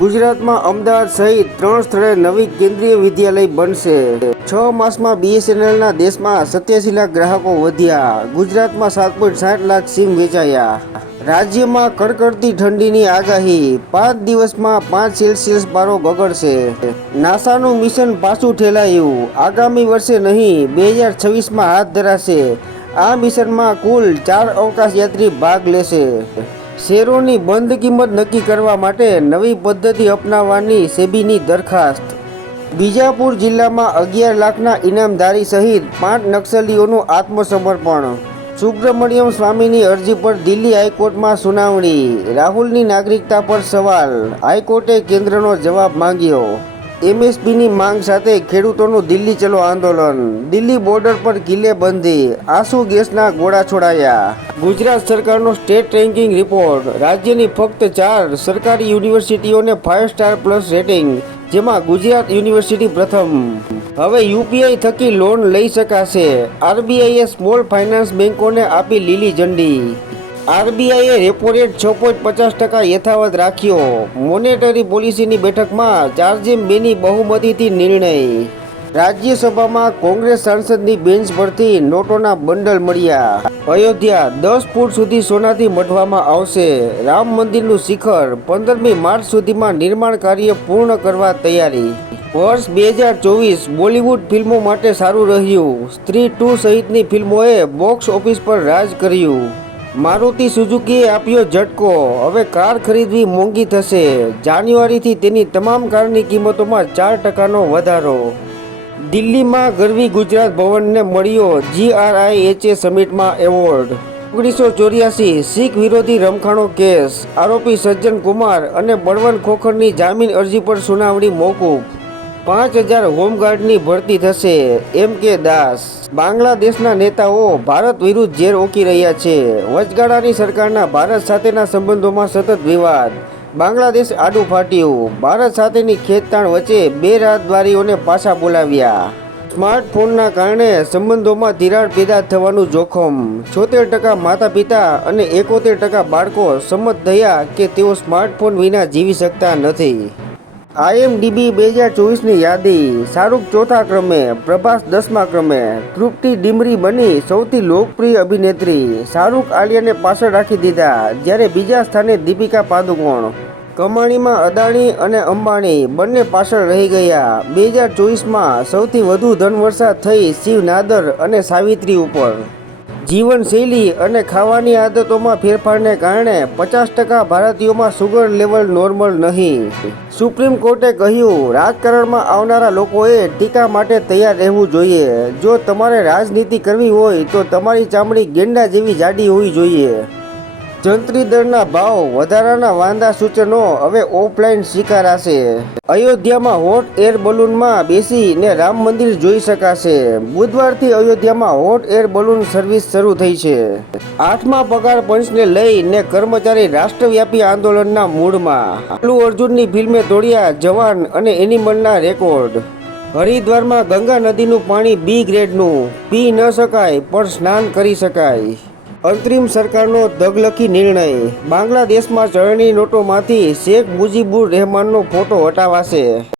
ગુજરાતમાં અમદાવાદ સહિત 3 સ્થળે નવી કેન્દ્રીય વિદ્યાલય બનશે। 6 માસમાં BSNLના દેશમાં 87 લાખ ગ્રાહકો વધ્યા। ગુજરાતમાં 7.60 લાખ સિમ વેચાયા। રાજ્યમાં કડકડતી ઠંડીની આગાહી। 5 દિવસમાં 5 સેલ્સિયસ પારો ગગડશે। નાસાનું મિશન પાછું ઠેલાયું। આગામી વર્ષે નહીં 2026માં હાથ ધરાશે। આ મિશનમાં કુલ 4 અવકાશયાત્રી ભાગ લેશે। શેરોની બંધ કિંમત નક્કી કરવા માટે નવી પદ્ધતિ અપનાવવાની સેબીની દરખાસ્ત। બીજાપુર જિલ્લામાં 11 લાખના ઇનામધારી સહિત 5 નક્સલીઓનું આત્મસમર્પણ। સુબ્રમણ્યમ સ્વામીની અરજી પર દિલ્હી હાઈકોર્ટમાં સુનાવણી। રાહુલની નાગરિકતા પર સવાલ। હાઈકોર્ટે કેન્દ્રનો જવાબ માંગ્યો। MSPની માંગ સાથે ખેડૂતોનું દિલ્હી ચલો આંદોલન। દિલ્હી બોર્ડર પર કિલ્લેબંધી। આંસુ ગેસના ગોળા છોડાયા। ગુજરાત સરકારનો સ્ટેટ રેન્કિંગ રિપોર્ટ। રાજ્યની ફક્ત 4 સરકારી યુનિવર્સિટીઓને 5 સ્ટાર પ્લસ રેટિંગ, જેમાં ગુજરાત યુનિવર્સિટી પ્રથમ। હવે UPI થકી લોન લઈ શકાશે। RBIએ સ્મોલ ફાઇનાન્સ બેંકોને આપી લીલી ઝંડી। RBIએ રેપો રેટ 6.50% યથાવત રાખ્યો। મોનેટરી પોલિસીની બેઠકમાં 4:2ની બહુમતીથી નિર્ણય। રાજ્યસભામાં કોંગ્રેસ સાંસદની બેન્ચ પરથી નોટોના બંડલ મળ્યા। અયોધ્યા 10 ફૂટ સુધી સોનાથી મઢવામાં આવશે। રામ મંદિરનું શિખર 15મી માર્ચ સુધીમાં નિર્માણ કાર્ય પૂર્ણ કરવા તૈયારી। વર્ષ 2024 બોલિવૂડ ફિલ્મો માટે સારું રહ્યું। સ્ત્રી 2 સહિતની ફિલ્મોએ બોક્સ ઓફિસ પર રાજ કર્યું। મારુતિ સુઝુકીએ આપ્યો ઝટકો। હવે કાર ખરીદવી મોંઘી થશે। જાન્યુઆરીથી તેની તમામ કારની કિંમતોમાં 4%નો વધારો। દિલ્હીમાં ગરવી ગુજરાત ભવનને મળ્યો GRIHA સમિટમાં એવોર્ડ। 1984 શીખ વિરોધી રમખાણો કેસ। આરોપી સજ્જન કુમાર અને બળવંત ખોખરની જામીન અરજી પર સુનાવણી મોકૂફ। 5000 હોમગાર્ડની ભરતી થશે। MK દાસ। બાંગ્લાદેશના નેતાઓ ભારત વિરુદ્ધ ઝેર ઓકી રહ્યા છે। વચગાળાની સરકારના ભારત સાથેના સંબંધોમાં સતત વિવાદ। બાંગ્લાદેશ આડું ફાટ્યું। ભારત સાથેની ખેંચતાણ વચ્ચે 2 રાજદ્વારીઓને પાછા બોલાવ્યા। સ્માર્ટફોનના કારણે સંબંધોમાં તિરાડ પેદા થવાનું જોખમ। 76% માતા પિતા અને 71% બાળકો સંમત થયા કે તેઓ સ્માર્ટફોન વિના જીવી શકતા નથી। IMDb 2024ની યાદી। શાહરૂખ 4થા ક્રમે, પ્રભાસ 10મા ક્રમે। તૃપ્તિ ડિમરી બની સૌથી લોકપ્રિય અભિનેત્રી। શાહરૂખ આલિયાને પાછળ રાખી દીધા, જ્યારે બીજા સ્થાને દીપિકા પાદુકોણ। કમાણીમાં અદાણી અને અંબાણી બંને પાછળ રહી ગયા। 2024માં સૌથી વધુ ધનવર્ષા થઈ શિવ નાદર અને સાવિત્રી ઉપર। જીવનશૈલી અને ખાવાની આદતોમાં ફેરફારને કારણે 50% ભારતીયોમાં સુગર લેવલ નોર્મલ નહીં। સુપ્રીમ કોર્ટે કહ્યું, રાજકારણમાં આવનારા લોકોએ ટીકા માટે તૈયાર રહેવું જોઈએ। જો તમારે રાજનીતિ કરવી હોય તો તમારી ચામડી ગેંડા જેવી જાડી હોવી જોઈએ। જંત્રી દળના ભાવ વધારાના વાંધા સૂચનો હવે ઓફલાઈન સ્વીકારાશે। અયોધ્યામાં હોટ એર બલૂનમાં બેસીને રામ મંદિર જોઈ શકાશે। બુધવારથી અયોધ્યામાં હોટ એર બલૂન સર્વિસ શરૂ થઈ છે। 8મા પગાર પંચને લઈને કર્મચારી રાષ્ટ્રવ્યાપી આંદોલનના મૂડમાં। અલ્લુ અર્જુનની ફિલ્મે તોડ્યા જવાન અને એનિમલના રેકોર્ડ। હરિદ્વારમાં ગંગા નદીનું પાણી B ગ્રેડનું, પી ન શકાય પણ સ્નાન કરી શકાય। અંતરિમ સરકારનો દગલખી નિર્ણય। બાંગ્લાદેશમાં ચલણી નોટોમાંથી શેખ મુજીબુર રહેમાનનો ફોટો હટાવાશે।